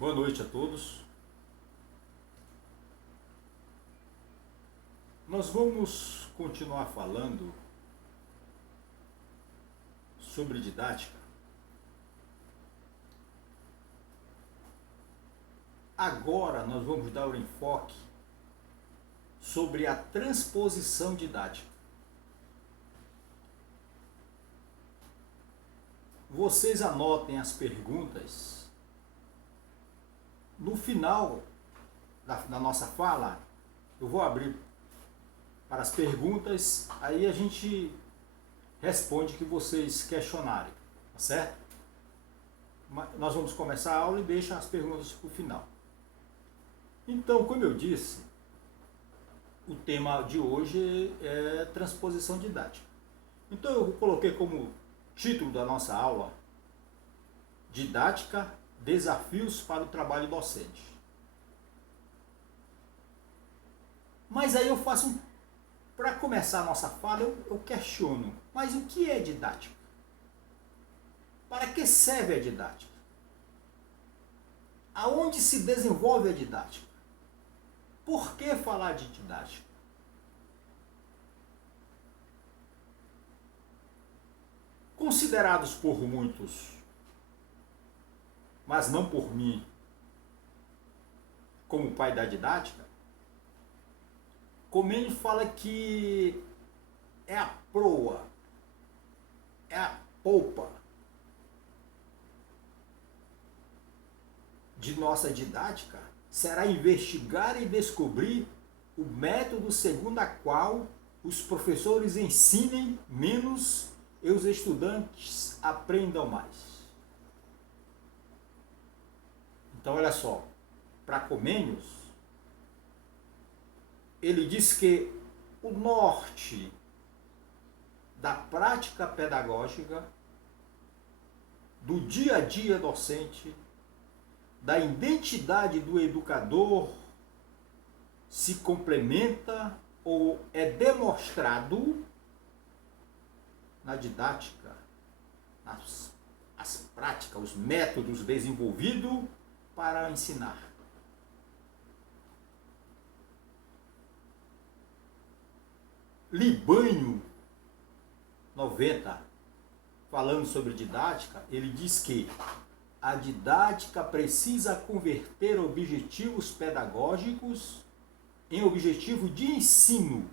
Boa noite a todos. Nós vamos continuar falando sobre didática. Agora nós vamos dar o enfoque sobre a transposição didática. Vocês anotem as perguntas. No final da nossa fala, eu vou abrir para as perguntas, aí a gente responde o que vocês questionarem, tá certo? Nós vamos começar a aula e deixa as perguntas para o final. Então, como eu disse, o tema de hoje é transposição didática. Então eu coloquei como título da nossa aula Didática, Desafios para o Trabalho Docente. Mas aí eu faço para começar a nossa fala, eu questiono, mas o que é didática? Para que serve a didática? Aonde se desenvolve a didática? Por que falar de didática? Considerados por muitos, mas não por mim, como o pai da didática, Comênio fala que é a proa, é a polpa de nossa didática, será investigar e descobrir o método segundo a qual os professores ensinem menos e os estudantes aprendam mais. Então, olha só, para Comênios, ele diz que o norte da prática pedagógica, do dia a dia docente, da identidade do educador, se complementa ou é demonstrado na didática, as práticas, os métodos desenvolvidos para ensinar. Libânio 90, falando sobre didática, ele diz que a didática precisa converter objetivos pedagógicos em objetivo de ensino.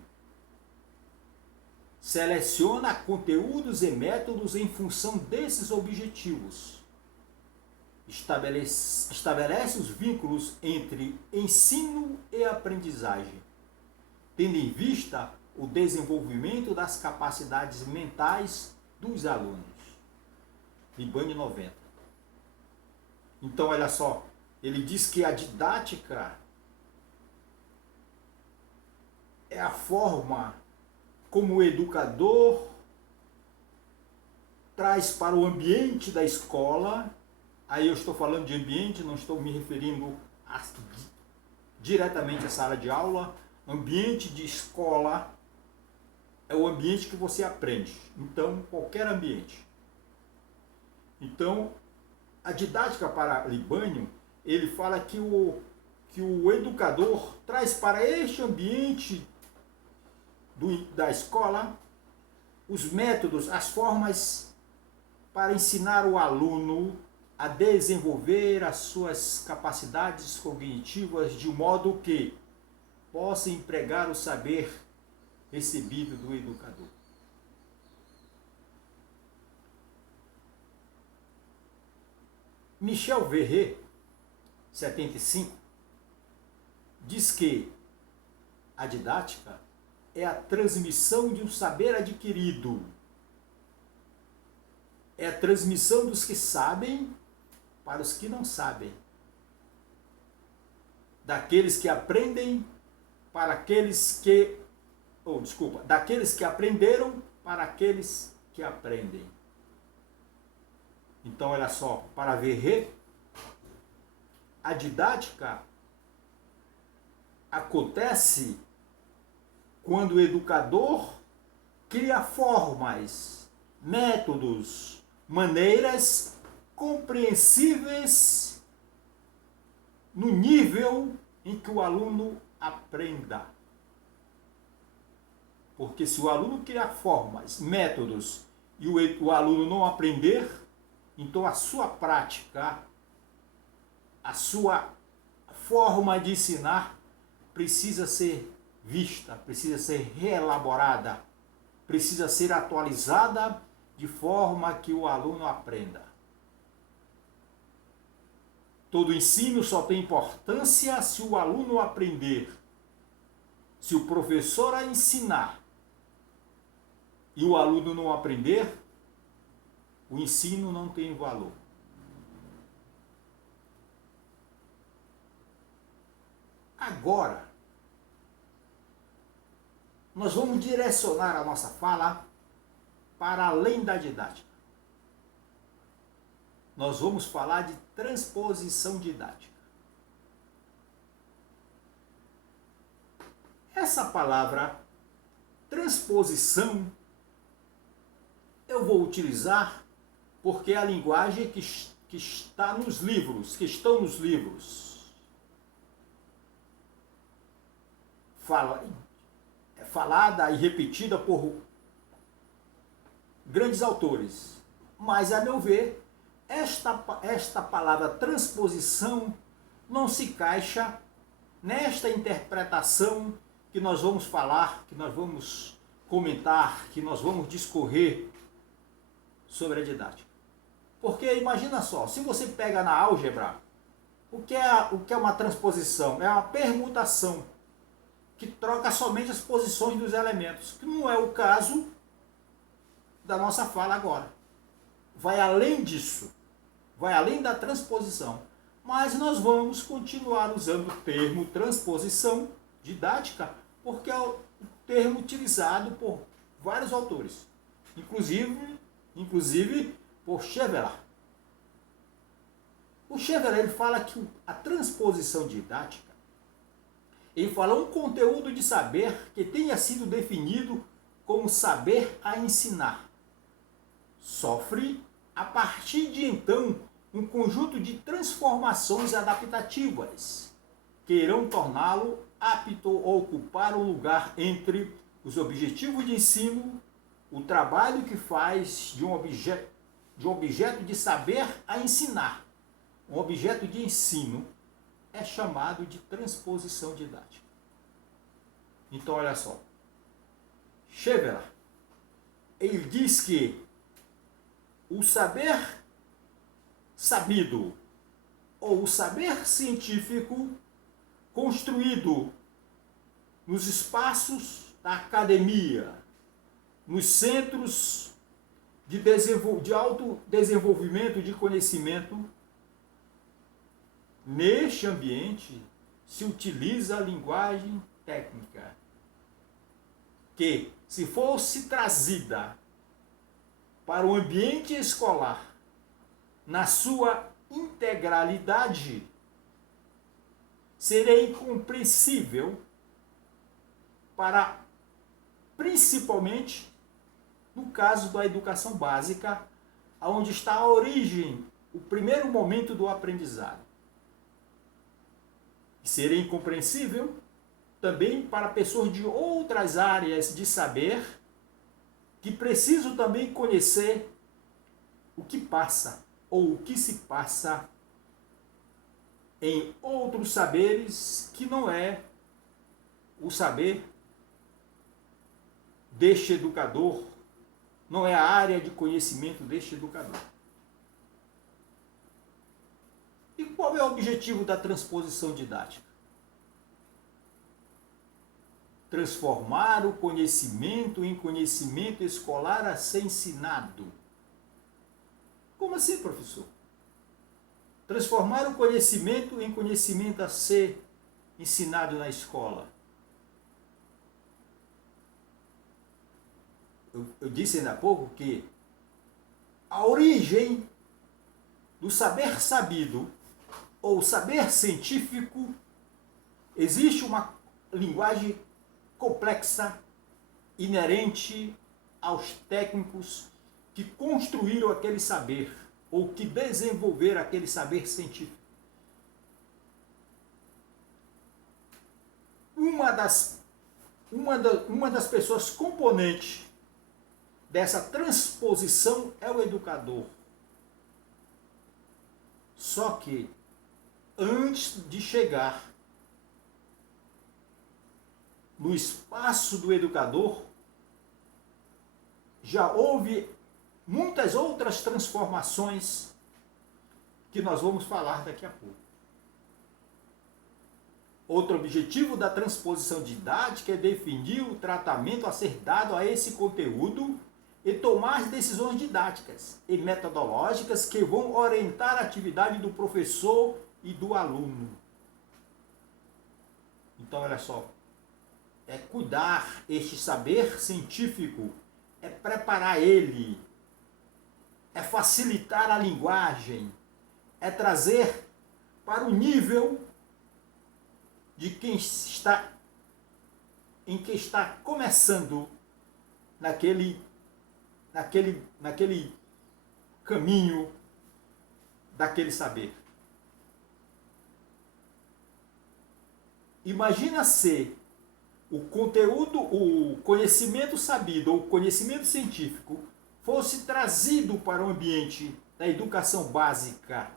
Seleciona conteúdos e métodos em função desses objetivos. Estabelece os vínculos entre ensino e aprendizagem, tendo em vista o desenvolvimento das capacidades mentais dos alunos. Libânio 90. Então, olha só, ele diz que a didática é a forma como o educador traz para o ambiente da escola. Aí eu estou falando de ambiente, não estou me referindo diretamente à sala de aula. Ambiente de escola é o ambiente que você aprende. Então, qualquer ambiente. Então, a didática para Libânio, ele fala que o educador traz para este ambiente da escola os métodos, as formas para ensinar o aluno a desenvolver as suas capacidades cognitivas de modo que possa empregar o saber recebido do educador. Michel Verret, 75, diz que a didática é a transmissão de um saber adquirido. É a transmissão dos que sabem para os que não sabem. Daqueles que aprendem para aqueles que... daqueles que aprenderam para aqueles que aprendem. Então, olha só, para Verret, a didática acontece quando o educador cria formas, métodos, maneiras compreensíveis no nível em que o aluno aprenda. Porque se o aluno criar formas, métodos, e o aluno não aprender, então a sua prática, a sua forma de ensinar precisa ser vista, precisa ser reelaborada, precisa ser atualizada de forma que o aluno aprenda. Todo ensino só tem importância se o aluno aprender. Se o professor a ensinar e o aluno não aprender, o ensino não tem valor. Agora, nós vamos direcionar a nossa fala para além da didática. Nós vamos falar de transposição didática. Essa palavra transposição eu vou utilizar porque é a linguagem que está nos livros, que estão nos livros. Falada e repetida por grandes autores. Mas, a meu ver, esta palavra transposição não se encaixa nesta interpretação que nós vamos falar, que nós vamos comentar, que nós vamos discorrer sobre a didática. Porque imagina só, se você pega na álgebra, o que é uma transposição? É uma permutação que troca somente as posições dos elementos, que não é o caso da nossa fala agora. Vai além disso, vai além da transposição. Mas nós vamos continuar usando o termo transposição didática, porque é o termo utilizado por vários autores, inclusive por Chevalier. O Chevalier ele fala que a transposição didática, ele fala um conteúdo de saber que tenha sido definido como saber a ensinar. Sofre, a partir de então, um conjunto de transformações adaptativas que irão torná-lo apto a ocupar um lugar entre os objetivos de ensino, o trabalho que faz de um objeto de saber a ensinar. Um objeto de ensino é chamado de transposição didática. Então, olha só. Chevalier, ele diz que o saber sabido ou o saber científico construído nos espaços da academia, nos centros de autodesenvolvimento de conhecimento, neste ambiente se utiliza a linguagem técnica, que, se fosse trazida para o ambiente escolar na sua integralidade, seria incompreensível para, principalmente, no caso da educação básica, onde está a origem, o primeiro momento do aprendizado. Seria incompreensível também para pessoas de outras áreas de saber que precisam também conhecer o que passa ou o que se passa em outros saberes que não é o saber deste educador, não é a área de conhecimento deste educador. E qual é o objetivo da transposição didática? Transformar o conhecimento em conhecimento escolar a ser ensinado. Como assim, professor? Transformar o conhecimento em conhecimento a ser ensinado na escola. Eu disse ainda há pouco que a origem do saber sabido ou saber científico, existe uma linguagem complexa, inerente aos técnicos que construíram aquele saber ou que desenvolveram aquele saber científico. uma das pessoas componentes dessa transposição é o educador. Só que, antes de chegar no espaço do educador, já houve muitas outras transformações que nós vamos falar daqui a pouco. Outro objetivo da transposição didática é definir o tratamento a ser dado a esse conteúdo e tomar decisões didáticas e metodológicas que vão orientar a atividade do professor e do aluno. Então, olha só, é cuidar este saber científico, é preparar ele, é facilitar a linguagem, é trazer para o nível de quem está começando naquele caminho daquele saber. Imagina se o conteúdo, o conhecimento sabido ou o conhecimento científico fosse trazido para o ambiente da educação básica,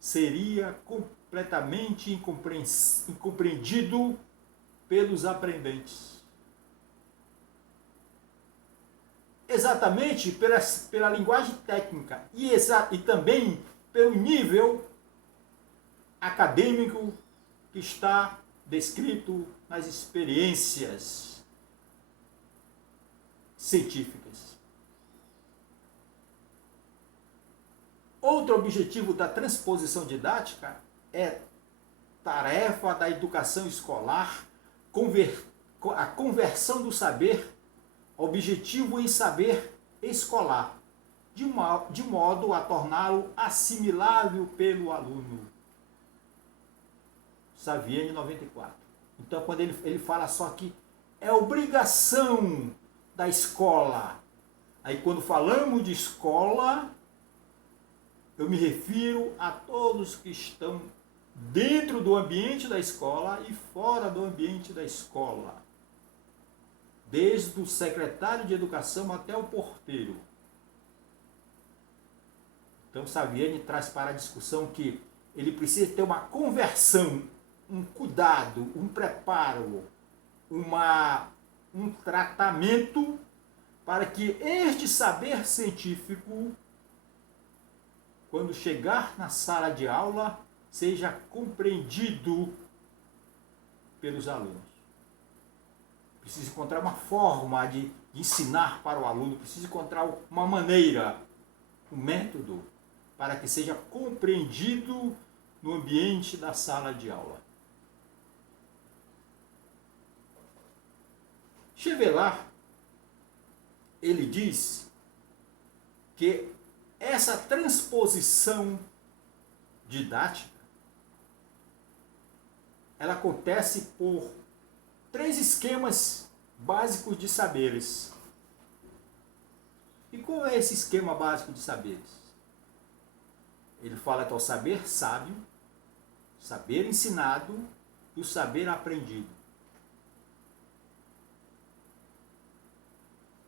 seria completamente incompreendido pelos aprendentes. Exatamente pela linguagem técnica e também pelo nível acadêmico que está descrito nas experiências científicas. Outro objetivo da transposição didática é tarefa da educação escolar, a conversão do saber, objetivo em saber escolar, de modo a torná-lo assimilável pelo aluno. Saviani, 94. Então, quando ele fala só que é obrigação da escola. Aí, quando falamos de escola, eu me refiro a todos que estão dentro do ambiente da escola e fora do ambiente da escola. Desde o secretário de educação até o porteiro. Então, Saviani traz para a discussão que ele precisa ter uma conversão, um cuidado, um preparo, um tratamento para que este saber científico, quando chegar na sala de aula, seja compreendido pelos alunos. Precisa encontrar uma forma de ensinar para o aluno, precisa encontrar uma maneira, um método, para que seja compreendido no ambiente da sala de aula. Chevalier, ele diz que essa transposição didática, ela acontece por 3 esquemas básicos de saberes. E qual é esse esquema básico de saberes? Ele fala que é o saber sábio, saber ensinado e o saber aprendido.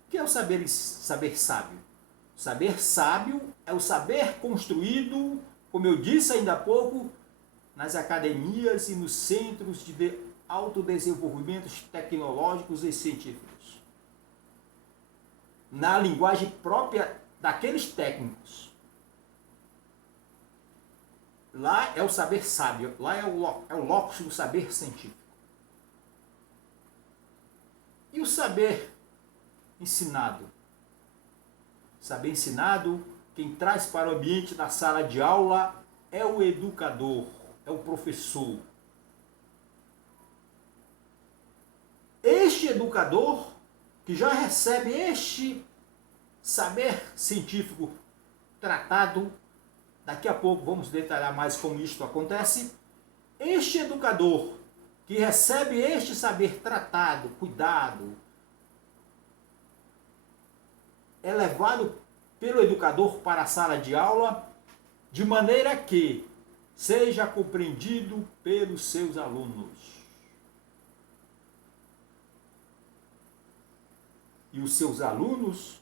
O que é o saber sábio? O saber sábio é o saber construído, como eu disse ainda há pouco, nas academias e nos centros de autodesenvolvimentos tecnológicos e científicos. Na linguagem própria daqueles técnicos. Lá é o saber sábio, lá é o locus do saber científico. E o saber ensinado? Saber ensinado, quem traz para o ambiente da sala de aula é o educador, é o professor. Este educador, que já recebe este saber científico tratado, daqui a pouco vamos detalhar mais como isto acontece, este educador que recebe este saber tratado, cuidado, é levado pelo educador para a sala de aula, de maneira que seja compreendido pelos seus alunos. e os seus alunos,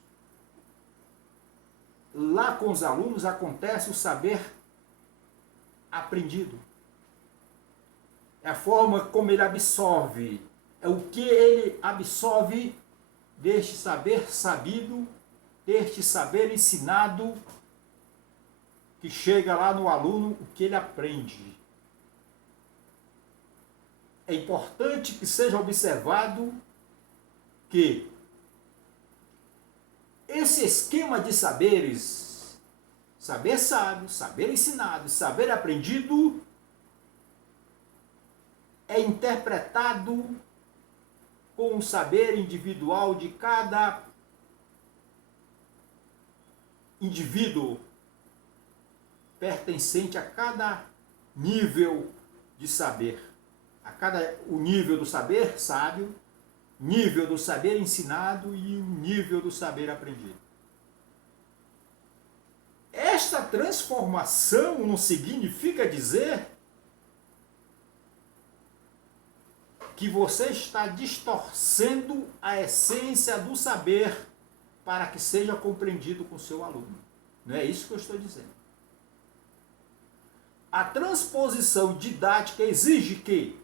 lá com os alunos acontece o saber aprendido. É a forma como ele absorve, é o que ele absorve deste saber sabido, deste saber ensinado, que chega lá no aluno, o que ele aprende. É importante que seja observado que esse esquema de saberes, saber sábio, saber ensinado, saber aprendido, é interpretado com o saber individual de cada indivíduo pertencente a cada nível de saber. O nível do saber sábio, nível do saber ensinado e o nível do saber aprendido. Esta transformação não significa dizer que você está distorcendo a essência do saber para que seja compreendido com seu aluno. Não é isso que eu estou dizendo. A transposição didática exige que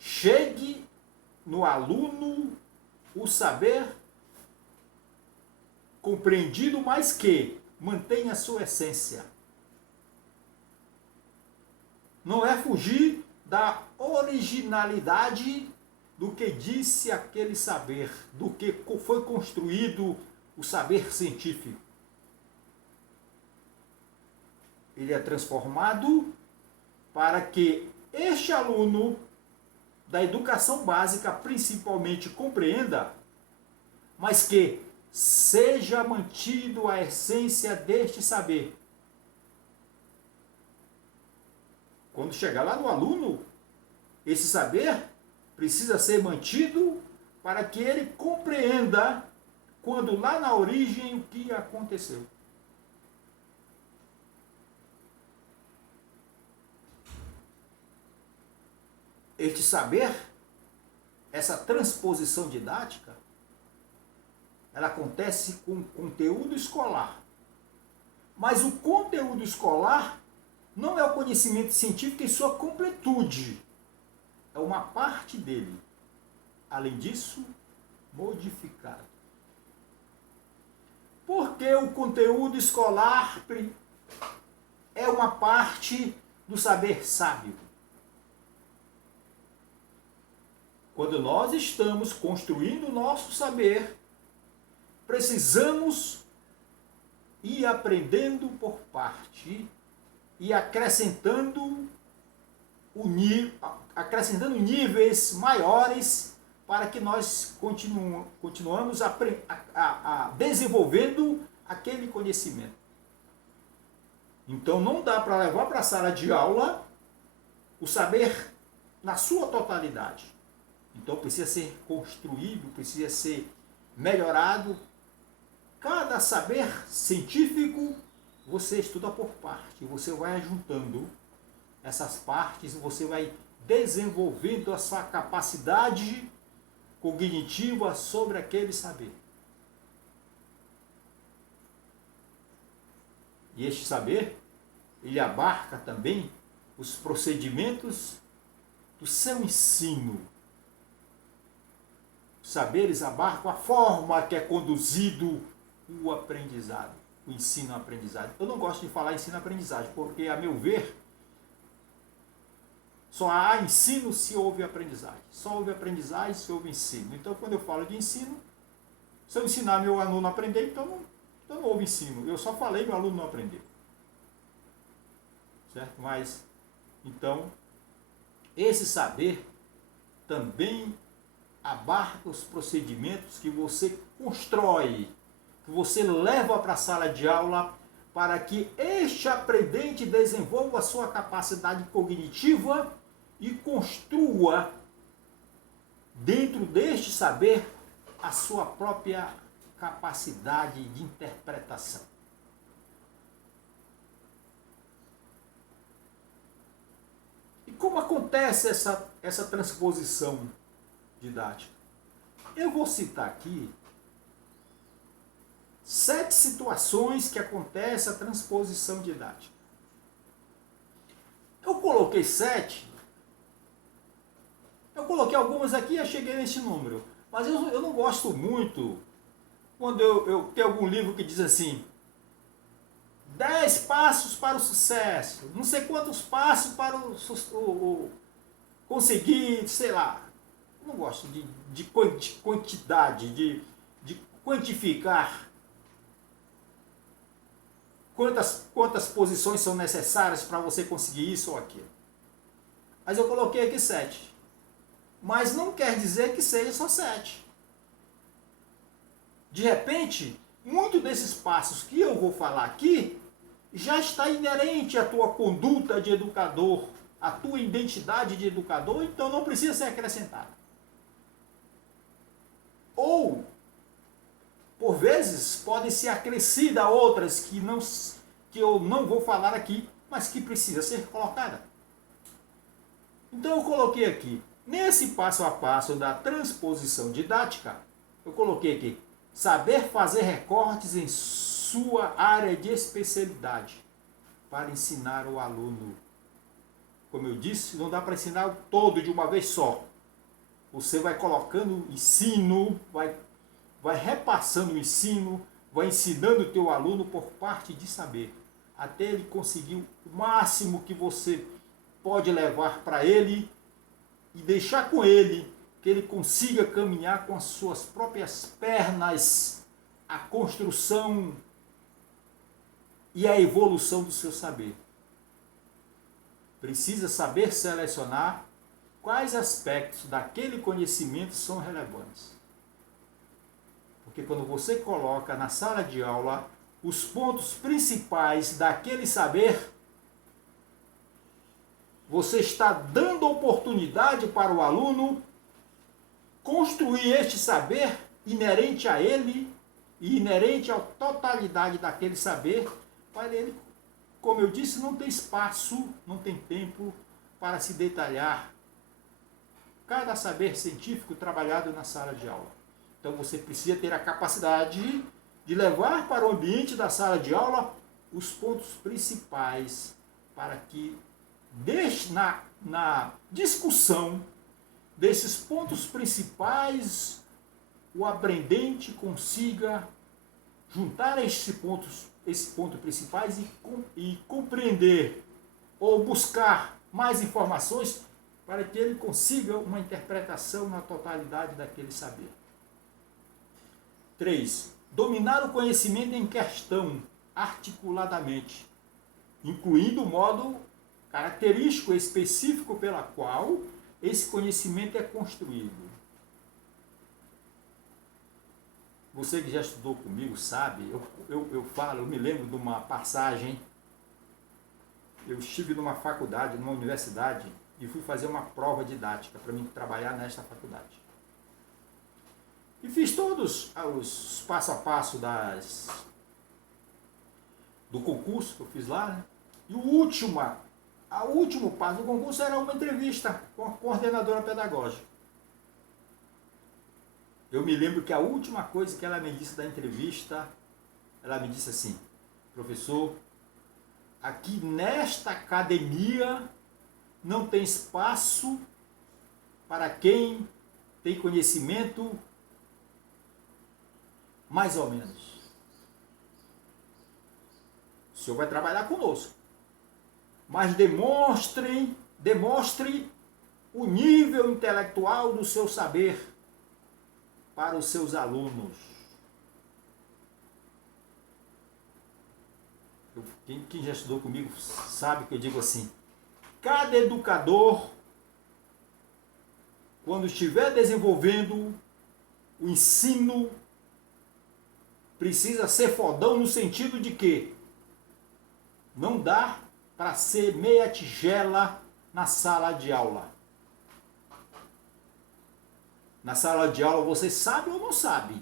chegue no aluno o saber compreendido, mas que mantenha a sua essência. Não é fugir da originalidade do que disse aquele saber, do que foi construído o saber científico. Ele é transformado para que este aluno da educação básica principalmente compreenda, mas que seja mantido a essência deste saber. Quando chegar lá no aluno, esse saber precisa ser mantido para que ele compreenda quando lá na origem o que aconteceu. Este saber, essa transposição didática, ela acontece com conteúdo escolar. Mas o conteúdo escolar não é o conhecimento científico em sua completude. É uma parte dele. Além disso, modificado. Porque o conteúdo escolar é uma parte do saber sábio. Quando nós estamos construindo o nosso saber, precisamos ir aprendendo por parte e acrescentando níveis maiores para que nós continuamos desenvolvendo aquele conhecimento. Então não dá para levar para a sala de aula o saber na sua totalidade. Então precisa ser construído, precisa ser melhorado. Cada saber científico você estuda por parte, você vai juntando essas partes, você vai desenvolvendo a sua capacidade cognitiva sobre aquele saber. E este saber, ele abarca também os procedimentos do seu ensino. Os saberes abarcam a forma que é conduzido o aprendizado, o ensino-aprendizagem. Eu não gosto de falar ensino-aprendizagem, porque, a meu ver, só há ensino se houve aprendizagem. Só houve aprendizagem se houve ensino. Então, quando eu falo de ensino, se eu ensinar meu aluno a aprender, então não houve ensino. Eu só falei e meu aluno não aprendeu. Certo? Mas, então, esse saber também abarca os procedimentos que você constrói, que você leva para a sala de aula para que este aprendente desenvolva a sua capacidade cognitiva e construa dentro deste saber a sua própria capacidade de interpretação. E como acontece essa transposição didática? Eu vou citar aqui 7 situações que acontece a transposição didática. Eu coloquei 7, eu coloquei algumas aqui e cheguei nesse número. Mas eu não gosto muito quando eu tenho algum livro que diz assim, 10 passos para o sucesso, não sei quantos passos para o conseguir, sei lá. Eu não gosto de quantidade, de quantificar quantas posições são necessárias para você conseguir isso ou aquilo. Mas eu coloquei aqui 7. Mas não quer dizer que seja só 7. De repente, muito desses passos que eu vou falar aqui já está inerente à tua conduta de educador, à tua identidade de educador, então não precisa ser acrescentado. Ou, por vezes, podem ser acrescidas outras que eu não vou falar aqui, mas que precisa ser colocada. Então eu coloquei aqui, nesse passo a passo da transposição didática, eu coloquei aqui, saber fazer recortes em sua área de especialidade para ensinar o aluno. Como eu disse, não dá para ensinar o todo de uma vez só. Você vai colocando o ensino, vai repassando o ensino, vai ensinando o teu aluno por parte de saber, até ele conseguir o máximo que você pode levar para ele e deixar com ele, que ele consiga caminhar com as suas próprias pernas a construção e a evolução do seu saber. Precisa saber selecionar quais aspectos daquele conhecimento são relevantes. Porque quando você coloca na sala de aula os pontos principais daquele saber, você está dando oportunidade para o aluno construir este saber inerente a ele e inerente à totalidade daquele saber, para ele, como eu disse, não tem espaço, não tem tempo para se detalhar cada saber científico trabalhado na sala de aula. Então você precisa ter a capacidade de levar para o ambiente da sala de aula os pontos principais para que na discussão desses pontos principais o aprendente consiga juntar esses pontos principais e compreender ou buscar mais informações para que ele consiga uma interpretação na totalidade daquele saber. 3. Dominar o conhecimento em questão articuladamente, incluindo o modo característico específico pela qual esse conhecimento é construído. Você que já estudou comigo sabe, eu me lembro de uma passagem, eu estive numa faculdade, numa universidade, e fui fazer uma prova didática para mim trabalhar nesta faculdade. E fiz todos os passo a passo do concurso que eu fiz lá, né? E o último passo do concurso era uma entrevista com a coordenadora pedagógica. Eu me lembro que a última coisa que ela me disse da entrevista, ela me disse assim: professor, aqui nesta academia não tem espaço para quem tem conhecimento mais ou menos. O senhor vai trabalhar conosco, mas demonstre o nível intelectual do seu saber para os seus alunos. Quem já estudou comigo sabe que eu digo assim: cada educador, quando estiver desenvolvendo o ensino, precisa ser fodão no sentido de que não dá para ser meia tigela na sala de aula. Na sala de aula você sabe ou não sabe.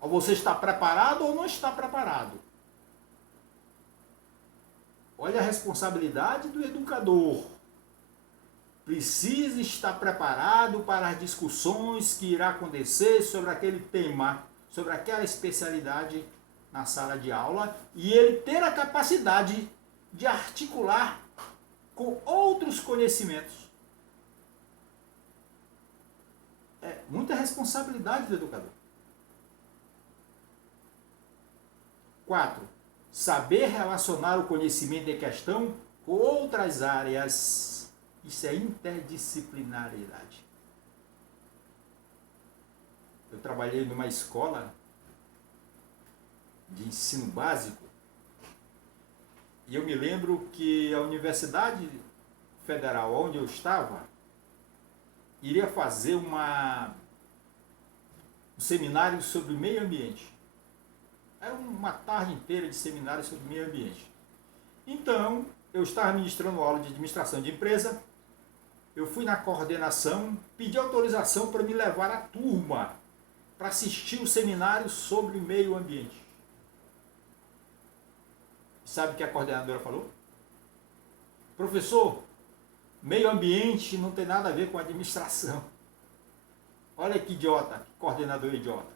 Ou você está preparado ou não está preparado. Olha a responsabilidade do educador. precisa estar preparado para as discussões que irá acontecer sobre aquele tema, sobre aquela especialidade na sala de aula, e ele ter a capacidade de articular com outros conhecimentos. É muita responsabilidade do educador. 4. Saber relacionar o conhecimento em questão com outras áreas. Isso é interdisciplinariedade. Eu trabalhei numa escola de ensino básico e eu me lembro que a Universidade Federal onde eu estava iria fazer um seminário sobre meio ambiente. Era uma tarde inteira de seminário sobre meio ambiente. Então, eu estava ministrando aula de administração de empresa, eu fui na coordenação, pedi autorização para me levar a turma para assistir o seminário sobre meio ambiente. Sabe o que a coordenadora falou? Professor, meio ambiente não tem nada a ver com administração. Olha que idiota, que coordenador idiota.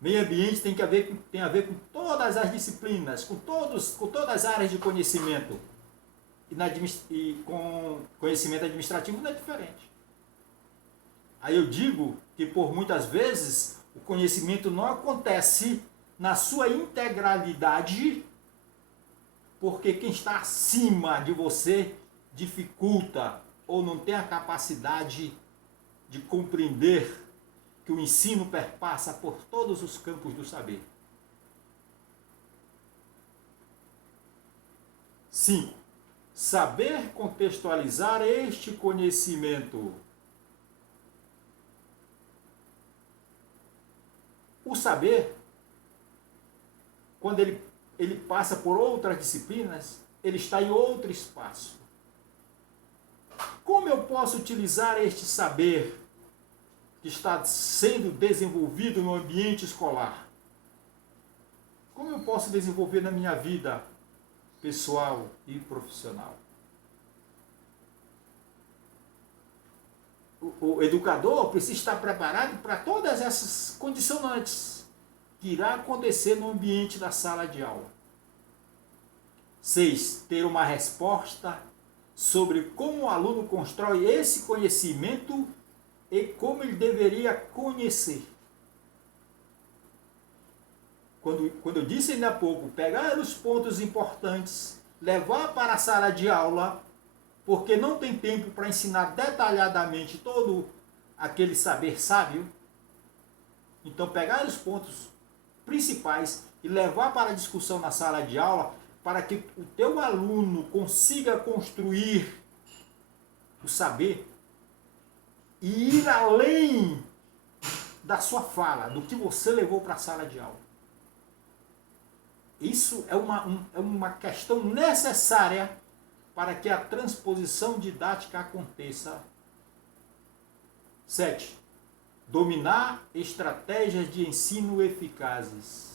Meio ambiente tem a ver com todas as disciplinas, com todas as áreas de conhecimento. E com conhecimento administrativo não é diferente. Aí eu digo que por muitas vezes o conhecimento não acontece na sua integralidade, porque quem está acima de você dificulta ou não tem a capacidade de compreender que o ensino perpassa por todos os campos do saber. 5. Saber contextualizar este conhecimento. O saber, quando ele passa por outras disciplinas, ele está em outro espaço. Como eu posso utilizar este saber que está sendo desenvolvido no ambiente escolar? Como eu posso desenvolver na minha vida pessoal e profissional? O educador precisa estar preparado para todas essas condicionantes que irá acontecer no ambiente da sala de aula. 6. Ter uma resposta sobre como o aluno constrói esse conhecimento e como ele deveria conhecer. Quando eu disse ainda há pouco, pegar os pontos importantes, levar para a sala de aula, porque não tem tempo para ensinar detalhadamente todo aquele saber sábio, então pegar os pontos principais e levar para a discussão na sala de aula, para que o teu aluno consiga construir o saber e ir além da sua fala, do que você levou para a sala de aula. Isso é uma questão necessária para que a transposição didática aconteça. 7. Dominar estratégias de ensino eficazes.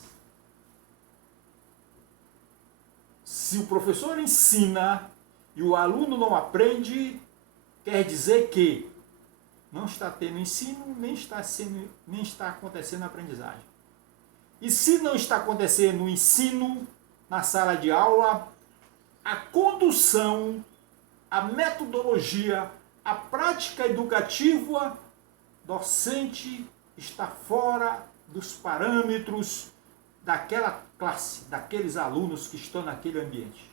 Se o professor ensina e o aluno não aprende, quer dizer que não está tendo ensino, nem está acontecendo a aprendizagem. E se não está acontecendo o ensino na sala de aula, a condução, a metodologia, a prática educativa docente está fora dos parâmetros daquela classe, daqueles alunos que estão naquele ambiente.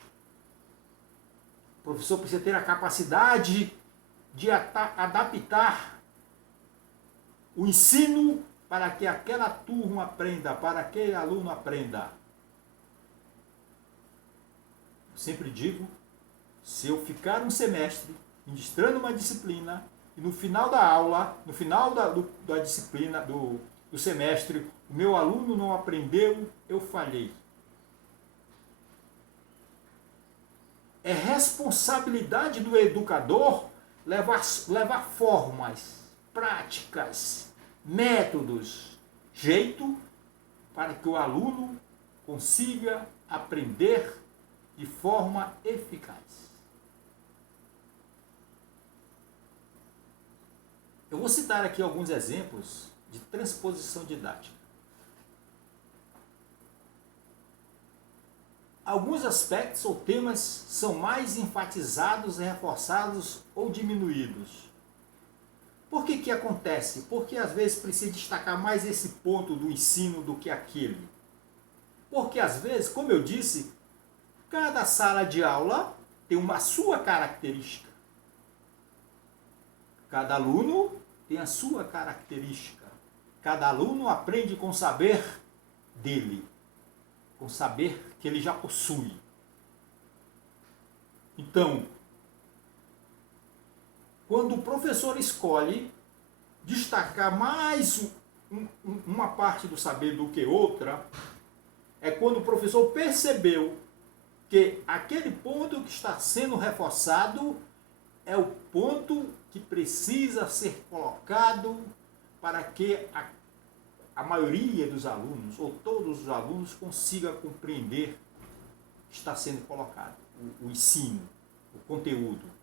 O professor precisa ter a capacidade de adaptar o ensino para que aquela turma aprenda, para que aquele aluno aprenda. Eu sempre digo, se eu ficar um semestre ministrando uma disciplina e no final da aula, no final da disciplina, do semestre, o meu aluno não aprendeu, eu falhei. É responsabilidade do educador levar formas, práticas, métodos, jeito para que o aluno consiga aprender de forma eficaz. Eu vou citar aqui alguns exemplos de transposição didática. Alguns aspectos ou temas são mais enfatizados, reforçados ou diminuídos. Por que acontece? Porque às vezes precisa destacar mais esse ponto do ensino do que aquele. Porque às vezes, como eu disse, cada sala de aula tem uma sua característica. Cada aluno tem a sua característica. Cada aluno aprende com o saber dele, com o saber que ele já possui. Então, quando o professor escolhe destacar mais uma parte do saber do que outra, é quando o professor percebeu que aquele ponto que está sendo reforçado é o ponto que precisa ser colocado para que a maioria dos alunos, ou todos os alunos, consiga compreender o que está sendo colocado, o ensino, o conteúdo.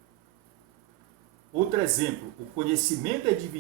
Outro exemplo, o conhecimento é dividido